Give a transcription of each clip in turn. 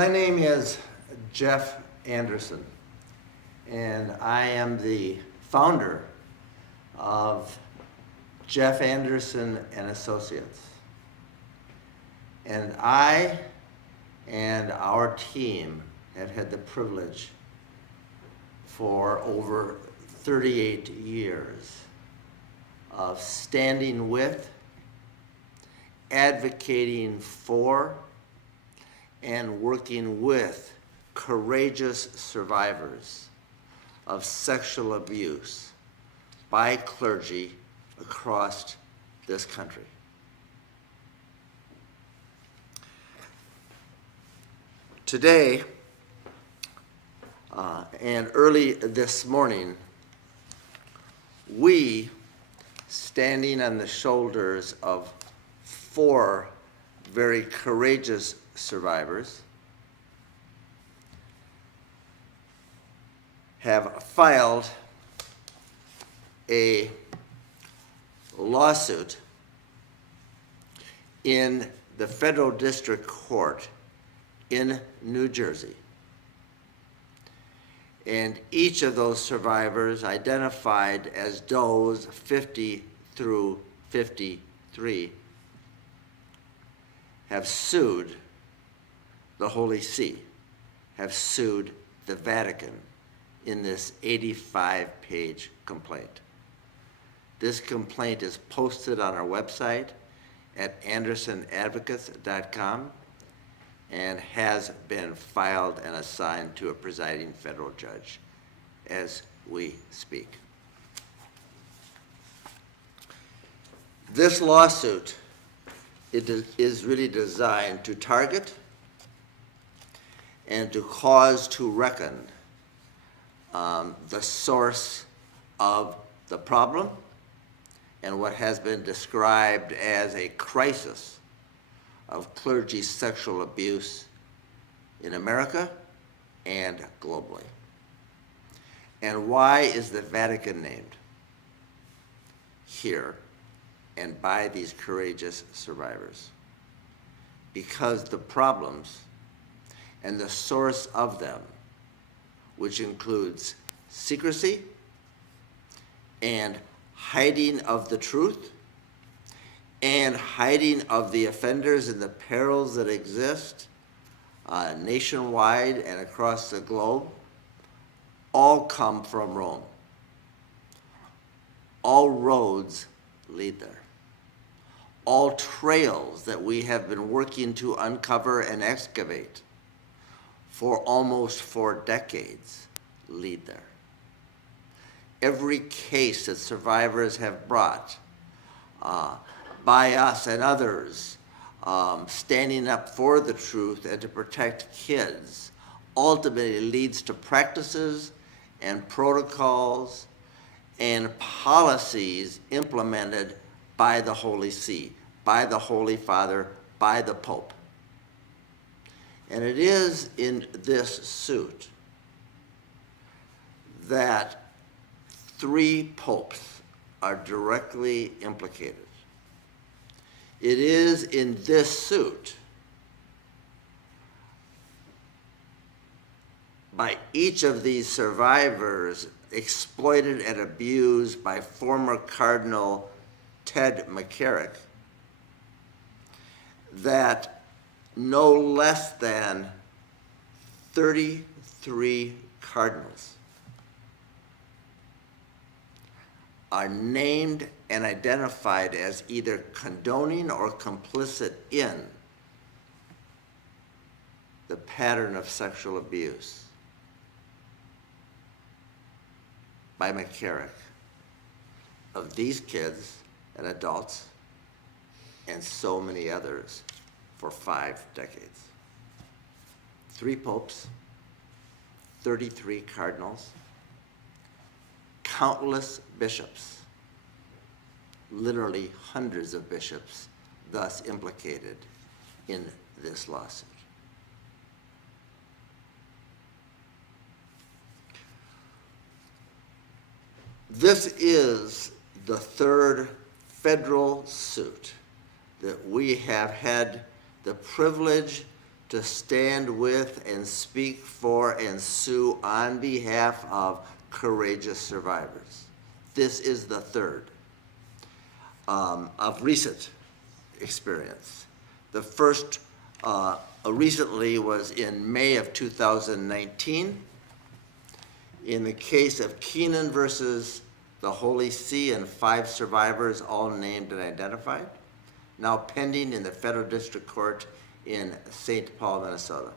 My name is Jeff Anderson, and I am the founder of Jeff Anderson and Associates. And I and our team have had the privilege for over 38 years of standing with, advocating for, and working with courageous survivors of sexual abuse by clergy across this country. Today, and early this morning, we, standing on the shoulders of 4 very courageous survivors, have filed a lawsuit in the federal district court in New Jersey. And each of those survivors, identified as does 50 through 53, have sued the Holy See, have sued the Vatican in this 85-page complaint. This complaint is posted on our website at andersonadvocates.com and has been filed and assigned to a presiding federal judge as we speak. This lawsuit is really designed to target and to cause to reckon the source of the problem and what has been described as a crisis of clergy sexual abuse in America and globally. And why is the Vatican named here and by these courageous survivors? Because the problems and the source of them, which includes secrecy and hiding of the truth and hiding of the offenders and the perils that exist nationwide and across the globe, all come from Rome. All roads lead there. All trails that we have been working to uncover and excavate for almost 4 decades lead there. Every case that survivors have brought by us and others, standing up for the truth and to protect kids, ultimately leads to practices and protocols and policies implemented by the Holy See, by the Holy Father, by the Pope. And it is in this suit that 3 popes are directly implicated. It is in this suit by each of these survivors exploited and abused by former Cardinal Ted McCarrick that no less than 33 cardinals are named and identified as either condoning or complicit in the pattern of sexual abuse by McCarrick of these kids and adults and so many others for 5 decades. 3 popes, 33 cardinals, countless bishops, literally hundreds of bishops thus implicated in this lawsuit. This is the 3rd federal suit that we have had the privilege to stand with and speak for and sue on behalf of courageous survivors. This is the third of recent experience. The first recently was in May of 2019 in the case of Keenan versus the Holy See and 5 survivors, all named and identified, now pending in the Federal District Court in St. Paul, Minnesota.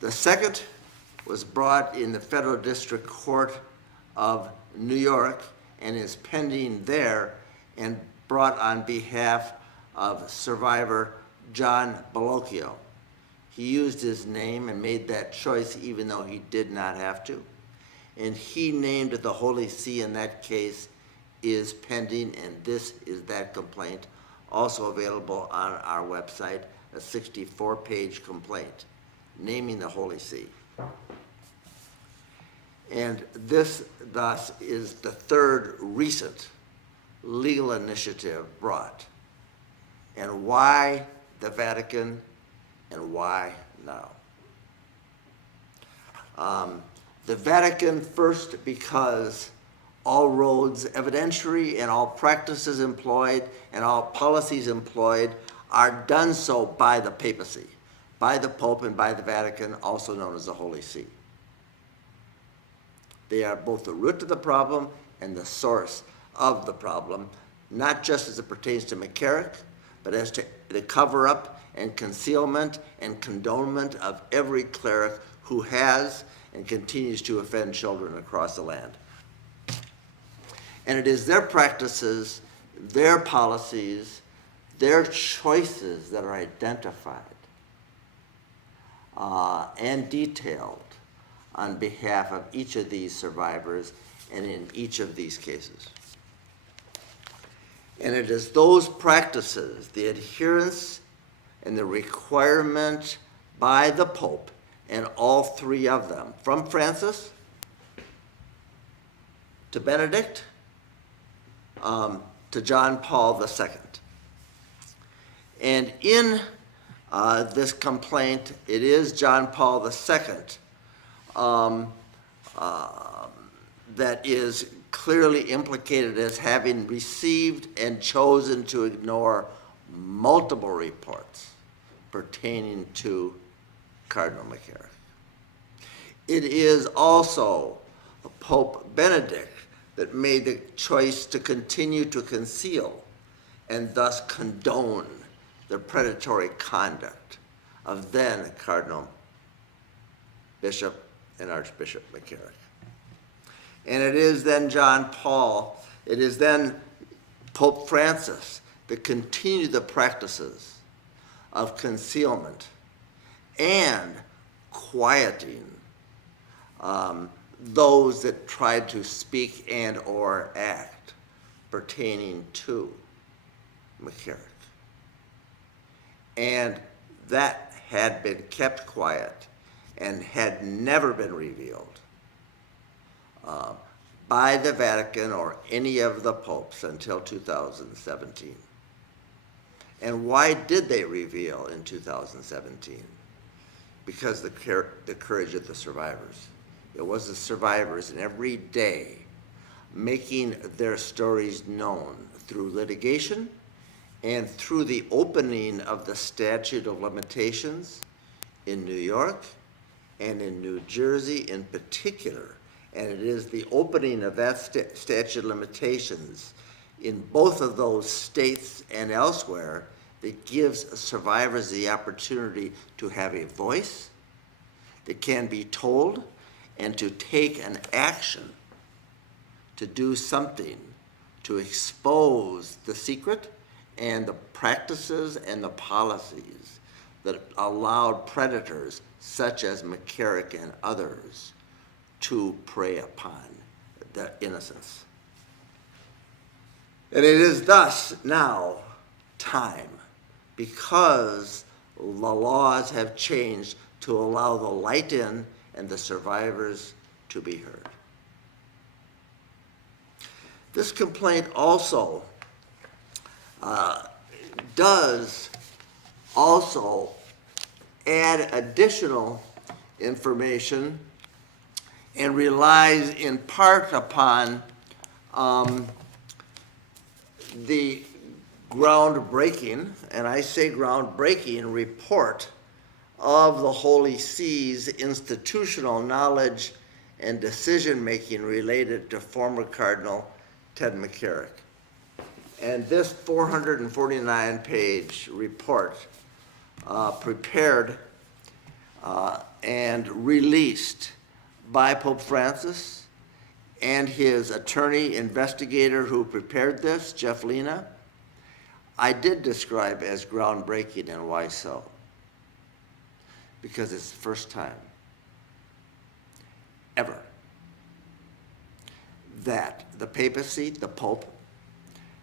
The second was brought in the Federal District Court of New York and is pending there and brought on behalf of survivor John Bellocchio. He used his name and made that choice even though he did not have to. And he named the Holy See in that case is pending, and this is that complaint, also available on our website, a 64-page complaint naming the Holy See. And this, thus, is the third recent legal initiative brought. And why the Vatican and why now? The Vatican first because all roads evidentiary and all practices employed and all policies employed are done so by the papacy, by the Pope and by the Vatican, also known as the Holy See. They are both the root of the problem and the source of the problem, not just as it pertains to McCarrick, but as to the cover-up and concealment and condonement of every cleric who has and continues to offend children across the land. And it is their practices, their policies, their choices that are identified and detailed on behalf of each of these survivors and in each of these cases. And it is those practices, the adherence and the requirement by the Pope and all 3 of them, from Francis to Benedict to John Paul II. And in this complaint, it is John Paul II that is clearly implicated as having received and chosen to ignore multiple reports pertaining to Cardinal McCarrick. It is also Pope Benedict that made the choice to continue to conceal and thus condone the predatory conduct of then Cardinal Bishop and Archbishop McCarrick. And it is then John Paul, it is then Pope Francis that continued the practices of concealment and quieting those that tried to speak and or act pertaining to McCarrick. And that had been kept quiet and had never been revealed by the Vatican or any of the popes until 2017. And why did they reveal in 2017? Because the courage of the survivors. It was the survivors, and every day making their stories known through litigation and through the opening of the statute of limitations in New York and in New Jersey in particular. And it is the opening of that statute of limitations in both of those states and elsewhere that gives survivors the opportunity to have a voice that can be told and to take an action to do something to expose the secret and the practices and the policies that allowed predators such as McCarrick and others to prey upon the innocents. And it is thus now time, because the laws have changed, to allow the light in and the survivors to be heard. This complaint also does also add additional information and relies in part upon the groundbreaking, and I say groundbreaking, report of the Holy See's institutional knowledge and decision-making related to former Cardinal Ted McCarrick. And this 449-page report prepared and released by Pope Francis and his attorney investigator who prepared this, Jeff Lena, I did describe as groundbreaking, and why so? Because it's the first time ever that the papacy, the Pope,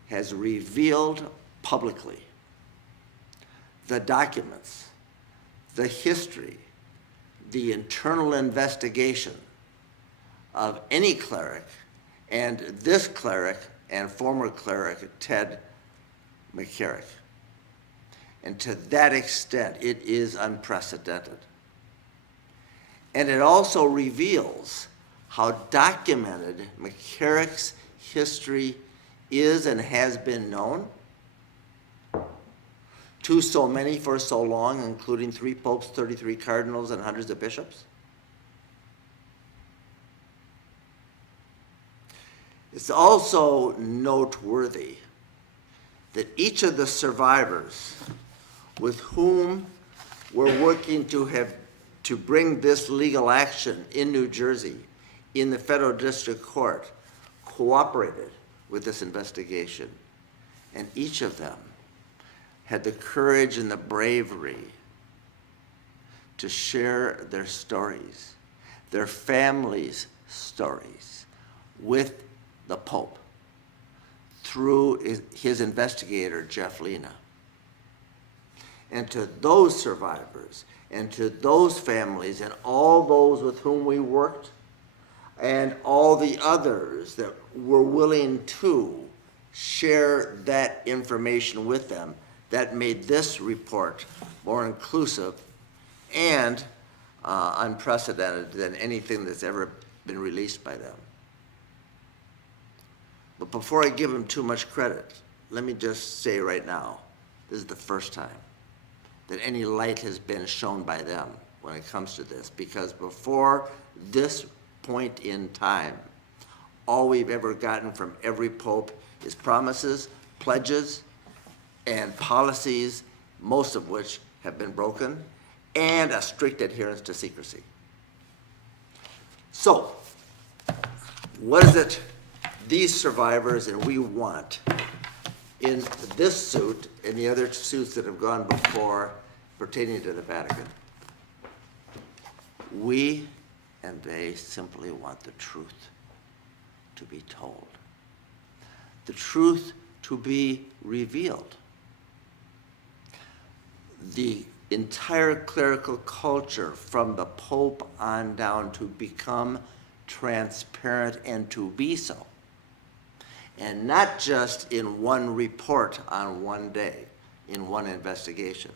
has revealed publicly the documents, the history, the internal investigation of any cleric, and this cleric and former cleric, Ted McCarrick. And to that extent, it is unprecedented. And it also reveals how documented McCarrick's history is and has been known to so many for so long, including 3 popes, 33 cardinals, and hundreds of bishops. It's also noteworthy that each of the survivors with whom we're working to bring this legal action in New Jersey, in the federal district court, cooperated with this investigation. And each of them had the courage and the bravery to share their stories, their families' stories, with the Pope through his investigator, Jeff Lena. And to those survivors, and to those families, and all those with whom we worked, and all the others that were willing to share that information with them, that made this report more inclusive and unprecedented than anything that's ever been released by them. But before I give them too much credit, let me just say right now, this is the first time that any light has been shown by them when it comes to this, because before this point in time, all we've ever gotten from every pope is promises, pledges, and policies, most of which have been broken, and a strict adherence to secrecy. So, what is it these survivors and we want in this suit and the other suits that have gone before pertaining to the Vatican? We and they simply want the truth to be told, the truth to be revealed. The entire clerical culture from the Pope on down to become transparent and to be so. And not just in one report on one day, in one investigation,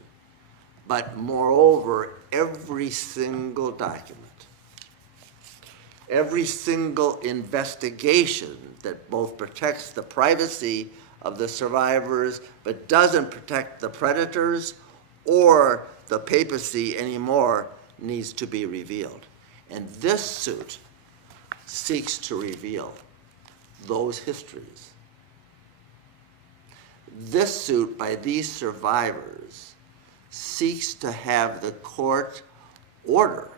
but moreover, every single document, every single investigation that both protects the privacy of the survivors but doesn't protect the predators or the papacy anymore needs to be revealed. And this suit seeks to reveal those histories. This suit by these survivors seeks to have the court order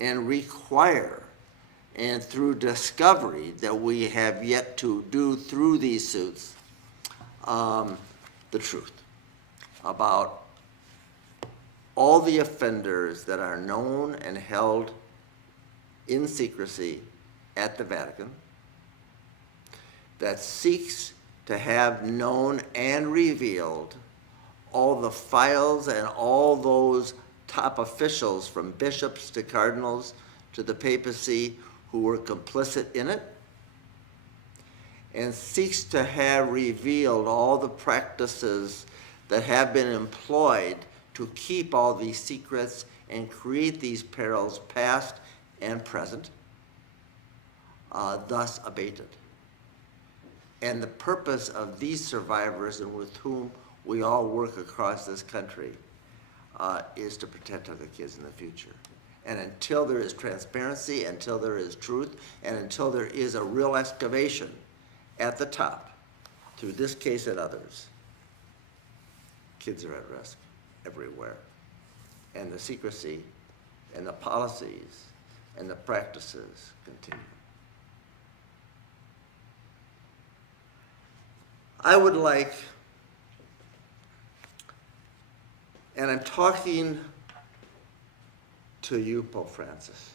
and require, and through discovery that we have yet to do through these suits, the truth about all the offenders that are known and held in secrecy at the Vatican, that seeks to have known and revealed all the files and all those top officials from bishops to cardinals to the papacy who were complicit in it, and seeks to have revealed all the practices that have been employed to keep all these secrets and create these perils past and present, thus abated. And the purpose of these survivors, and with whom we all work across this country, is to protect other kids in the future. And until there is transparency, until there is truth, and until there is a real excavation at the top, through this case and others, kids are at risk everywhere. And the secrecy and the policies and the practices continue. I would like, and I'm talking to you, Pope Francis,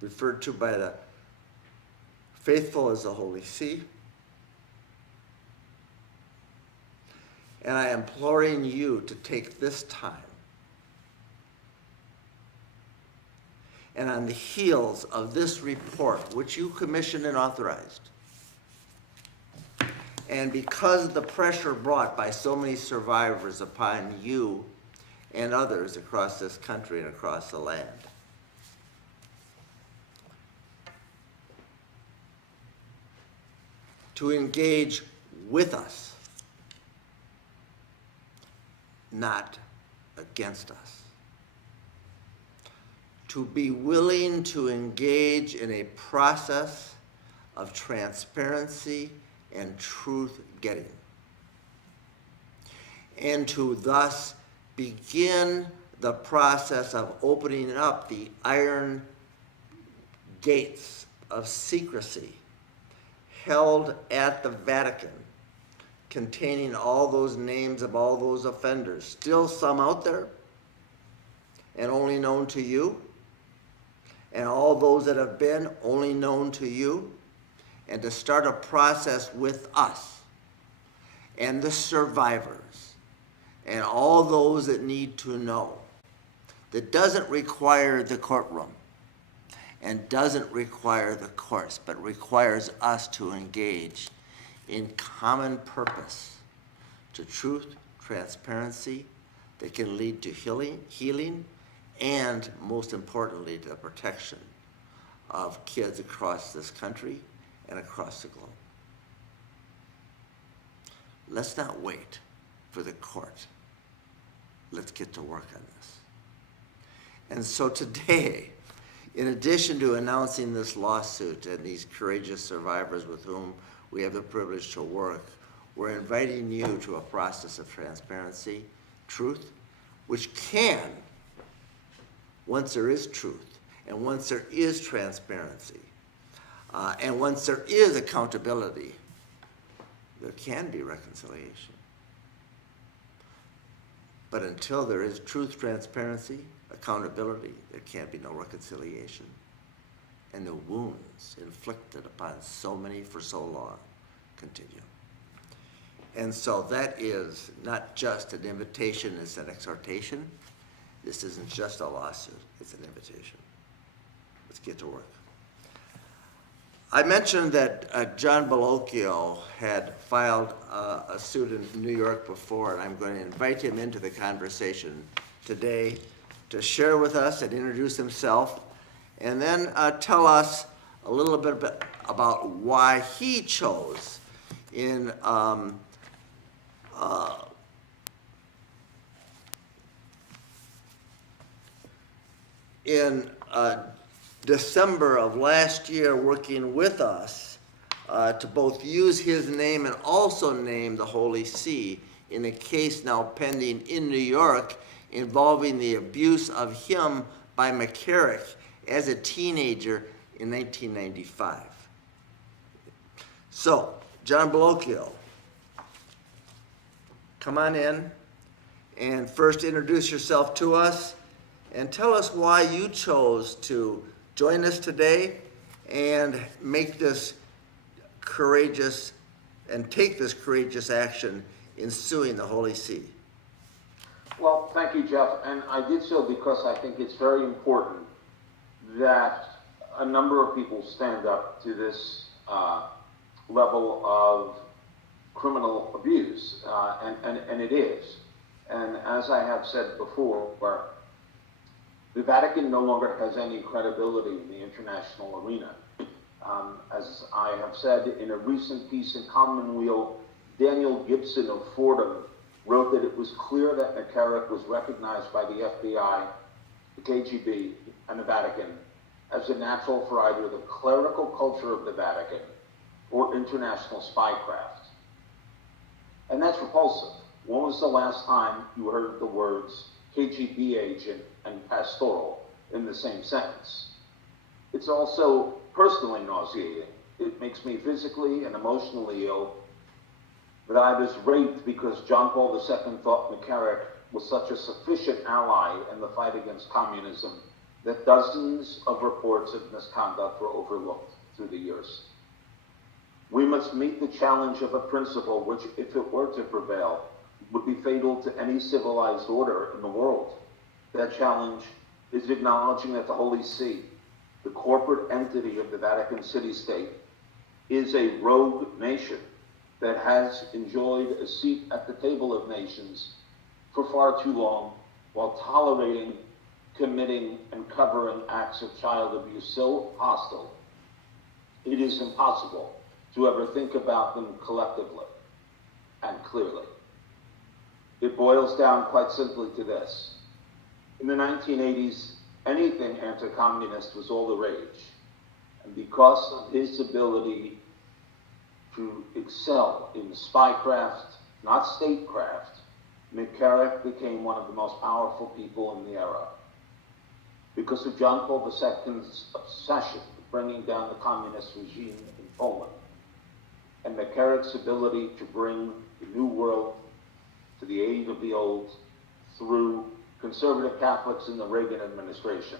referred to by the faithful as the Holy See, and I am imploring you to take this time, and on the heels of this report, which you commissioned and authorized, and because of the pressure brought by so many survivors upon you and others across this country and across the land, to engage with us, not against us. To be willing to engage in a process of transparency and truth getting, and to thus begin the process of opening up the iron gates of secrecy held at the Vatican, containing all those names of all those offenders, still some out there and only known to you, and all those that have been only known to you, and to start a process with us and the survivors and all those that need to know, that doesn't require the courtroom and doesn't require the courts, but requires us to engage in common purpose to truth, transparency that can lead to healing, and most importantly, to the protection of kids across this country and across the globe. Let's not wait for the court. Let's get to work on this. And so today, in addition to announcing this lawsuit and these courageous survivors with whom we have the privilege to work, we're inviting you to a process of transparency, truth, which can, once there is truth and once there is transparency, and once there is accountability, there can be reconciliation. But until there is truth, transparency, accountability, there can't be no reconciliation. And the wounds inflicted upon so many for so long continue. And so that is not just an invitation, it's an exhortation. This isn't just a lawsuit, it's an invitation. Let's get to work. I mentioned that John Bellocchio had filed a suit in New York before, and I'm going to invite him into the conversation today to share with us and introduce himself, and then tell us a little bit about why he chose in December of last year, working with us to both use his name and also name the Holy See in a case now pending in New York involving the abuse of him by McCarrick as a teenager in 1995. So, John Bellocchio, come on in and first introduce yourself to us and tell us why you chose to join us today and make this courageous and take this courageous action in suing the Holy See. Well, thank you, Jeff. And I did so because I think it's very important that a number of people stand up to this level of criminal abuse, and it is. And as I have said before, the Vatican no longer has any credibility in the international arena. As I have said in a recent piece in Commonweal, Daniel Gibson of Fordham wrote that it was clear that McCarrick was recognized by the FBI, the KGB, and the Vatican as a natural for either the clerical culture of the Vatican or international spycraft. And that's repulsive. When was the last time you heard the words KGB agent and pastoral in the same sentence? It's also personally nauseating. It makes me physically and emotionally ill that I was raped because John Paul II thought McCarrick was such a sufficient ally in the fight against communism that dozens of reports of misconduct were overlooked through the years. We must meet the challenge of a principle which, if it were to prevail, would be fatal to any civilized order in the world. That challenge is acknowledging that the Holy See, the corporate entity of the Vatican city-state, is a rogue nation that has enjoyed a seat at the table of nations for far too long, while tolerating, committing, and covering acts of child abuse so hostile, it is impossible to ever think about them collectively and clearly. It boils down quite simply to this. In the 1980s, anything anti-communist was all the rage. And because of his ability to excel in spycraft, not statecraft, McCarrick became one of the most powerful people in the era. Because of John Paul II's obsession with bringing down the communist regime in Poland, and McCarrick's ability to bring the new world to the aid of the old through conservative Catholics in the Reagan administration,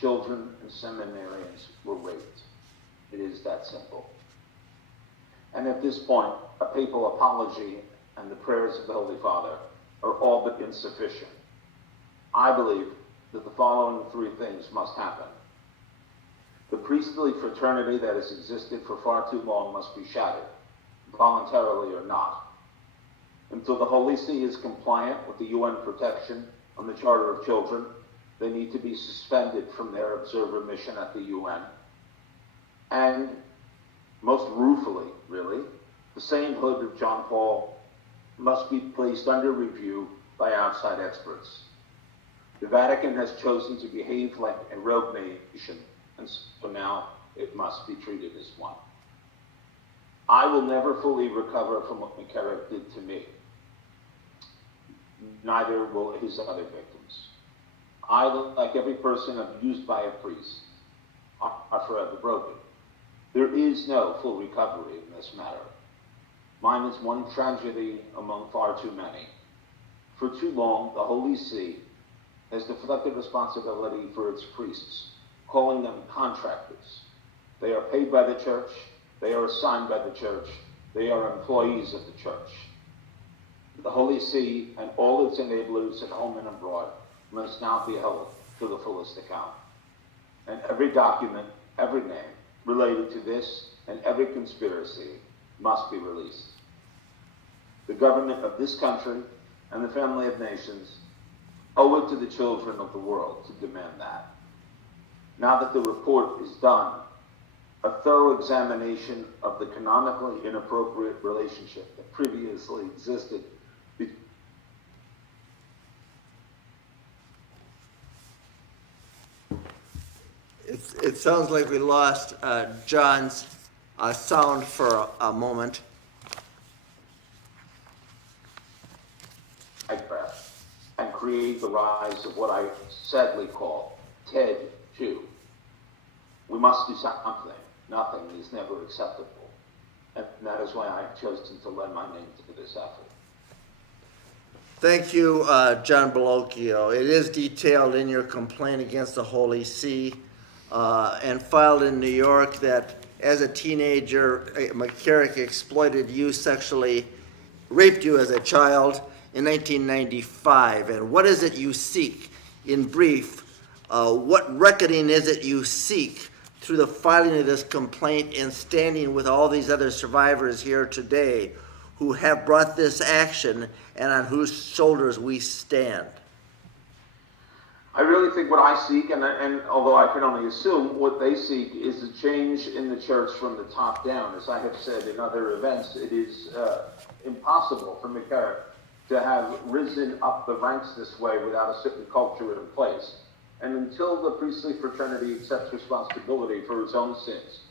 children and seminarians were raped. It is that simple. And at this point, a papal apology and the prayers of the Holy Father are all but insufficient. I believe that the following three things must happen. The priestly fraternity that has existed for far too long must be shattered, voluntarily or not. Until the Holy See is compliant with the UN protection on the Charter of Children, they need to be suspended from their observer mission at the UN. And most ruefully, really, the sainthood of John Paul must be placed under review by outside experts. The Vatican has chosen to behave like a rogue nation, and so now it must be treated as one. I will never fully recover from what McCarrick did to me. Neither will his other victims. I, like every person abused by a priest, are forever broken. There is no full recovery in this matter. Mine is one tragedy among far too many. For too long, the Holy See has deflected responsibility for its priests, calling them contractors. They are paid by the church, they are assigned by the church, they are employees of the church. The Holy See and all its enablers at home and abroad must now be held to the fullest account. And every document, every name related to this and every conspiracy must be released. The government of this country and the family of nations owe it to the children of the world to demand that. Now that the report is done, a thorough examination of the canonically inappropriate relationship that previously existed It sounds like we lost John's sound for a moment. And create the rise of what I sadly call TED 2. We must do something. Nothing is never acceptable. And that is why I have chosen to lend my name to this effort. Thank you, John Bellocchio. It is detailed in your complaint against the Holy See and filed in New York that as a teenager, McCarrick exploited you sexually, raped you as a child in 1995. And what is it you seek? In brief, what reckoning is it you seek through the filing of this complaint and standing with all these other survivors here today? who have brought this action and on whose shoulders we stand? I really think what I seek, and although I can only assume, what they seek is a change in the church from the top down. As I have said in other events, it is impossible for McCarrick to have risen up the ranks this way without a certain culture in place. And until the priestly fraternity accepts responsibility for its own sins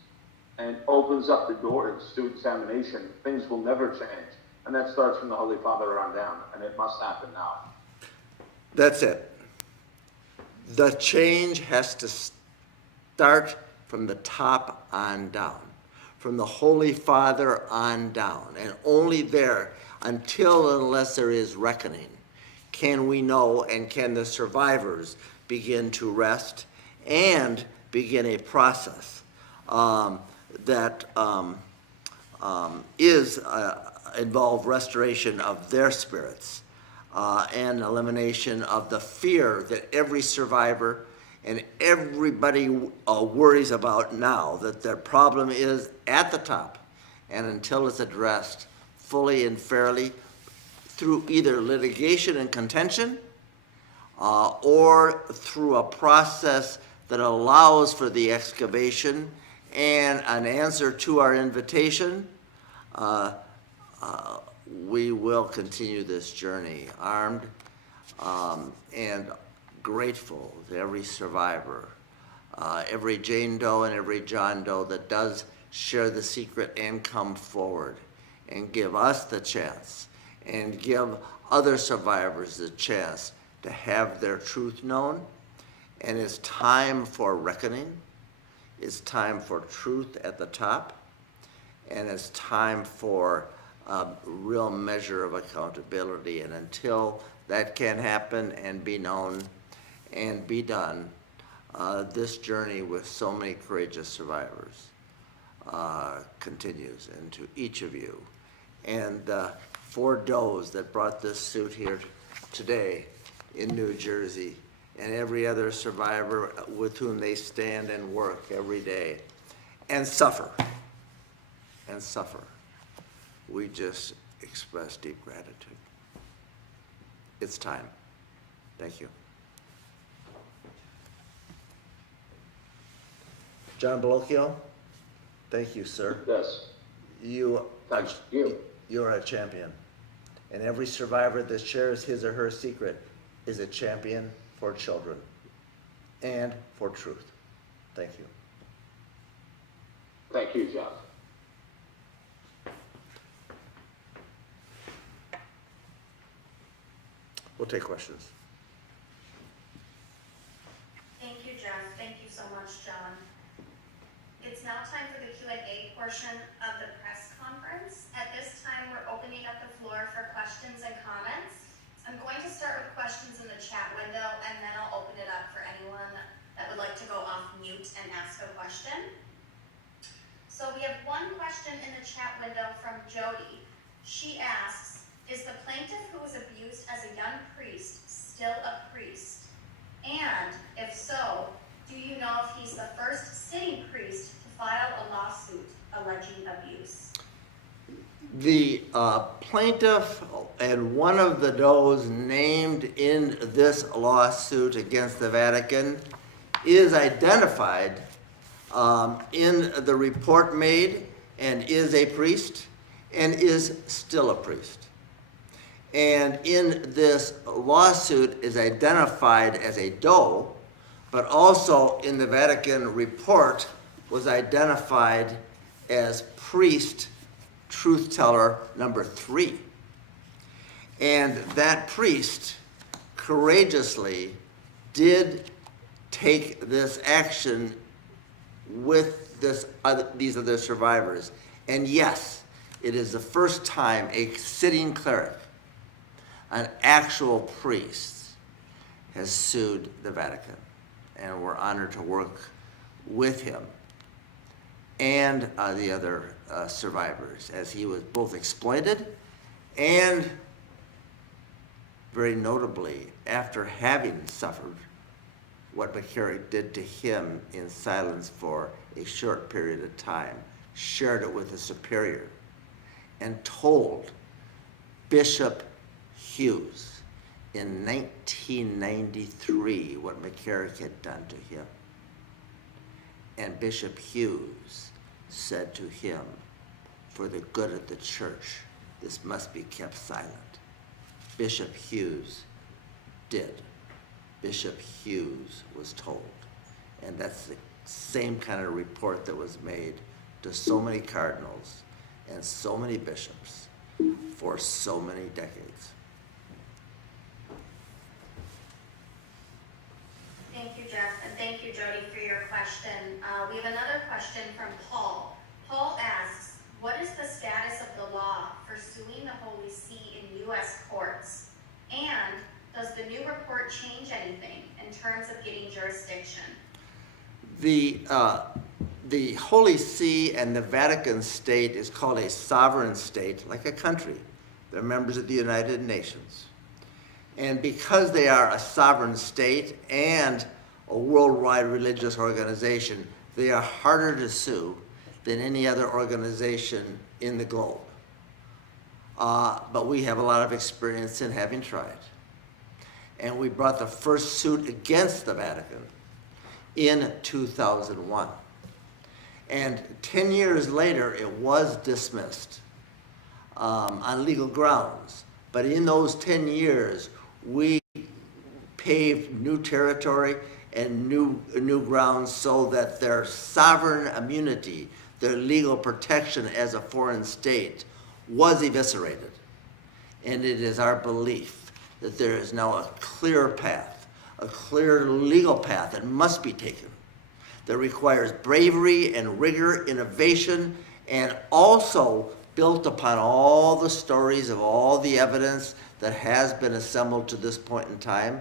and opens up the doors to examination, things will never change. And that starts from the Holy Father on down, and it must happen now. That's it. The change has to start from the top on down, from the Holy Father on down, and only there, until and unless there is reckoning, can we know and can the survivors begin to rest and begin a process that involve restoration of their spirits. And elimination of the fear that every survivor and everybody worries about now, that their problem is at the top, and until it's addressed fully and fairly through either litigation and contention or through a process that allows for the excavation and an answer to our invitation, we will continue this journey armed and grateful to every survivor, every Jane Doe and every John Doe that does share the secret and come forward and give us the chance and give other survivors the chance to have their truth known. And it's time for reckoning. It's time for truth at the top. And it's time for a real measure of accountability. And until that can happen and be known and be done, this journey with so many courageous survivors continues. And to each of you, and the 4 does that brought this suit here today in New Jersey, and every other survivor with whom they stand and work every day and suffer. We just express deep gratitude. It's time. Thank you. John Bellocchio, thank you, sir. Yes. Thank you. You're a champion. And every survivor that shares his or her secret is a champion for children and for truth. Thank you. Thank you, John. We'll take questions. Thank you, Jeff. Thank you so much, John. It's now time for the Q&A portion of the press conference. At this time, we're opening up the floor for questions and comments. I'm going to start with questions in the chat window, and then I'll open it up for anyone that would like to go off mute and ask a question. So we have one question in the chat window from Jody. She asks, is the plaintiff who was abused as a young priest still a priest? And if so, do you know if he's the first sitting priest to file a lawsuit alleging abuse? The plaintiff and one of the does named in this lawsuit against the Vatican is identified in the report made and is a priest and is still a priest. And in this lawsuit is identified as a doe, but also in the Vatican report was identified as priest truth teller number 3. And that priest courageously did take this action with these other survivors. And yes, it is the first time a sitting cleric, an actual priest, has sued the Vatican. And we're honored to work with him and the other survivors, as he was both exploited and, very notably, after having suffered what McCarrick did to him in silence for a short period of time, shared it with a superior, and told Bishop Hughes in 1993 what McCarrick had done to him. And Bishop Hughes said to him, for the good of the church, this must be kept silent. Bishop Hughes did. Bishop Hughes was told. And that's the same kind of report that was made to so many cardinals and so many bishops for so many decades. Thank you, Jeff, and thank you, Jody, for your question. We have another question from Paul. Paul asks, what is the status of the law for suing the Holy See in U.S. courts? And does the new report change anything in terms of getting jurisdiction? The Holy See and the Vatican state is called a sovereign state, like a country. They're members of the United Nations. And because they are a sovereign state and a worldwide religious organization, they are harder to sue than any other organization in the globe. But we have a lot of experience in having tried. And we brought the first suit against the Vatican in 2001. And 10 years later, it was dismissed on legal grounds. But in those 10 years, we paved new territory and new grounds so that their sovereign immunity, their legal protection as a foreign state, was eviscerated. And it is our belief that there is now a clear path, a clear legal path that must be taken, that requires bravery and rigor, innovation, and also built upon all the stories of all the evidence that has been assembled to this point in time.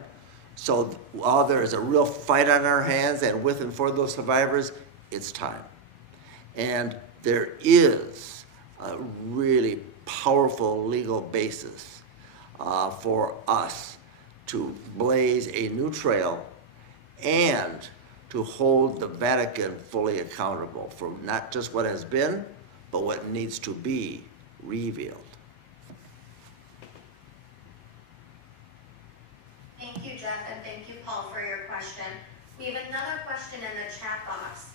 So while there is a real fight on our hands, and with and for those survivors, it's time. And there is a really powerful legal basis for us to blaze a new trail and to hold the Vatican fully accountable for not just what has been, but what needs to be revealed. Thank you, Jeff, and thank you, Paul, for your question. We have another question in the chat box.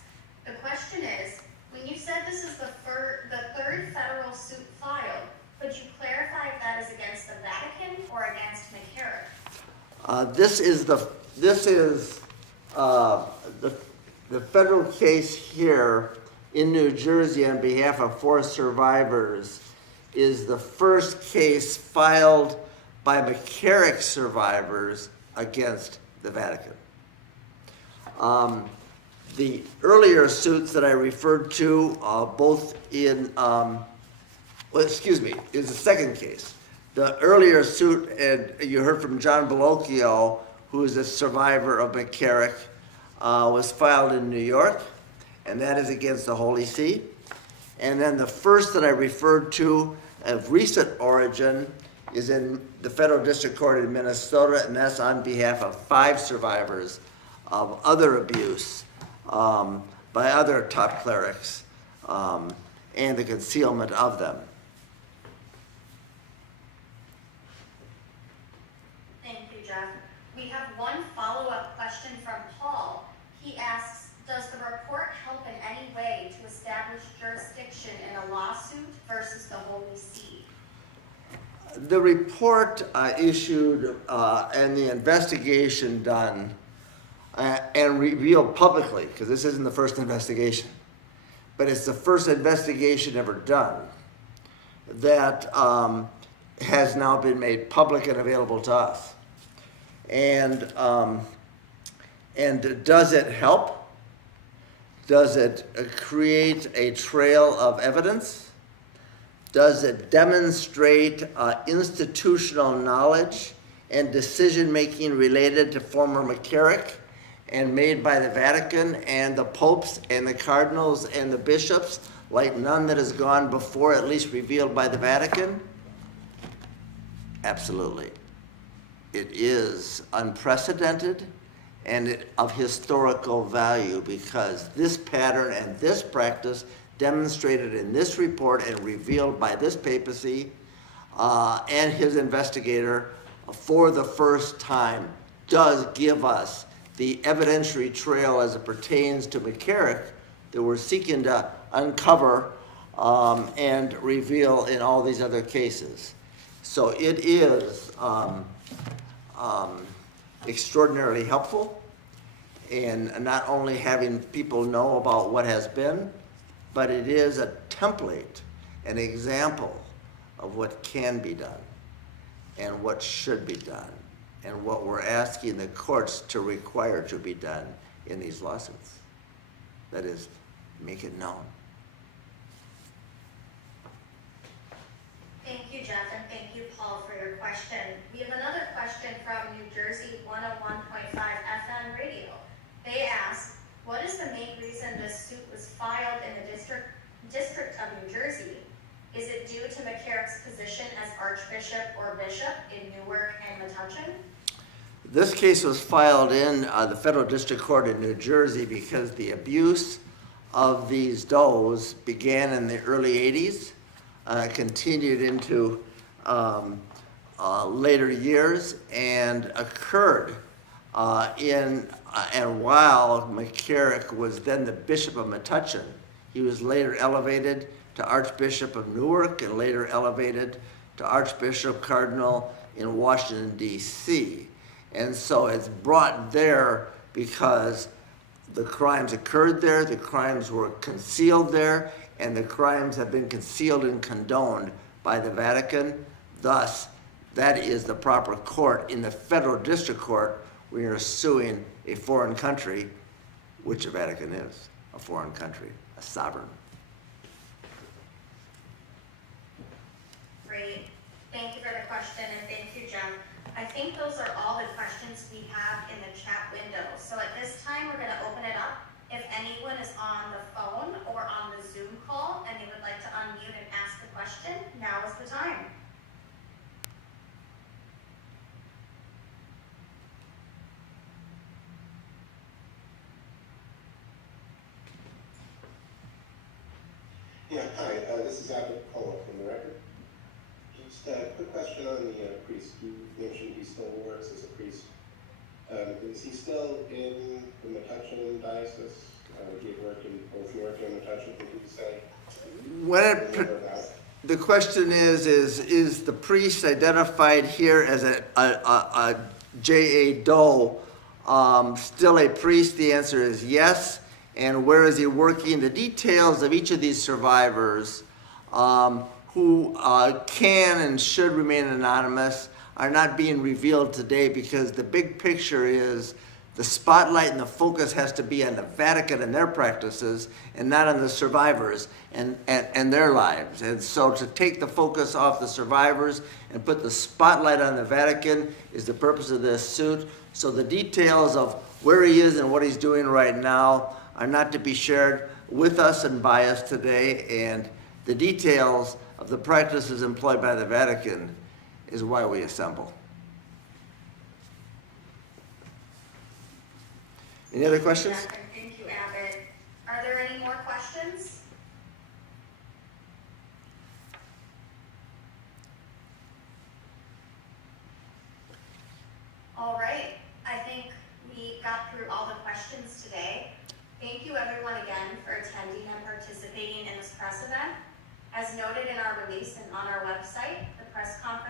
The question is, when you said this is the third federal suit filed, could you clarify if that is against the Vatican or against McCarrick? This is the federal case here in New Jersey on behalf of 4 survivors is the first case filed by McCarrick survivors against the Vatican. The earlier suits that I referred to, both in, is the second case. The earlier suit, and you heard from John Bellocchio, who is a survivor of McCarrick, was filed in New York, and that is against the Holy See. And then the first that I referred to of recent origin is in the Federal District Court in Minnesota, and that's on behalf of 5 survivors of other abuse by other top clerics and the concealment of them. Thank you, Jeff. We have one follow-up question from Paul. He asks, does the report help in any way to establish jurisdiction in a lawsuit versus the Holy See? The report issued and the investigation done and revealed publicly, because this isn't the first investigation, but it's the first investigation ever done that has now been made public and available to us. And does it help? Does it create a trail of evidence? Does it demonstrate institutional knowledge and decision-making related to former McCarrick and made by the Vatican and the popes and the cardinals and the bishops, like none that has gone before, at least revealed by the Vatican? Absolutely. It is unprecedented and of historical value, because this pattern and this practice, demonstrated in this report and revealed by this papacy and his investigator for the first time does give us the evidentiary trail as it pertains to McCarrick that we're seeking to uncover and reveal in all these other cases. So it is extraordinarily helpful in not only having people know about what has been, but it is a template, an example of what can be done and what should be done and what we're asking the courts to require to be done in these lawsuits. That is, make it known. Thank you, Jeff, and thank you, Paul, for your question. We have another question from New Jersey 101.5 FM radio. They ask, what is the main reason this suit was filed in the District of New Jersey? Is it due to McCarrick's position as Archbishop or Bishop in Newark and Metuchen? This case was filed in the Federal District Court in New Jersey because the abuse of these does began in the early 80s, continued into later years, and occurred and while McCarrick was then the Bishop of Metuchen. He was later elevated to Archbishop of Newark and later elevated to Archbishop Cardinal in Washington, D.C. And so it's brought there because the crimes occurred there, the crimes were concealed there, and the crimes have been concealed and condoned by the Vatican. Thus, that is the proper court in the Federal District Court when you're suing a foreign country, which the Vatican is, a foreign country, a sovereign. Great. Thank you for the question, and thank you, Jeff. I think those are all the questions we have in the chat window. So at this time, we're going to open it up. If anyone is on the phone or on the Zoom call and they would like to unmute and ask a question, now is the time. Yeah, hi, this is Abbott Cole from the record. Just a quick question on the priest. You mentioned he still works as a priest. Is he still in the Metuchen diocese? He had worked in both Newark and Metuchen, did you say? The question is the priest identified here as a J.A. Doe still a priest? The answer is yes. And where is he working? The details of each of these survivors who can and should remain anonymous are not being revealed today because the big picture is the spotlight and the focus has to be on the Vatican and their practices and not on the survivors and their lives. And so to take the focus off the survivors and put the spotlight on the Vatican is the purpose of this suit. So the details of where he is and what he's doing right now are not to be shared with us and by us today, and the details of the practices employed by the Vatican is why we assemble. Any other questions? Thank you, Abbott. Are there any more questions? All right, I think we got through all the questions today. Thank you everyone again for attending and participating in this press event. As noted in our release and on our website, the press conference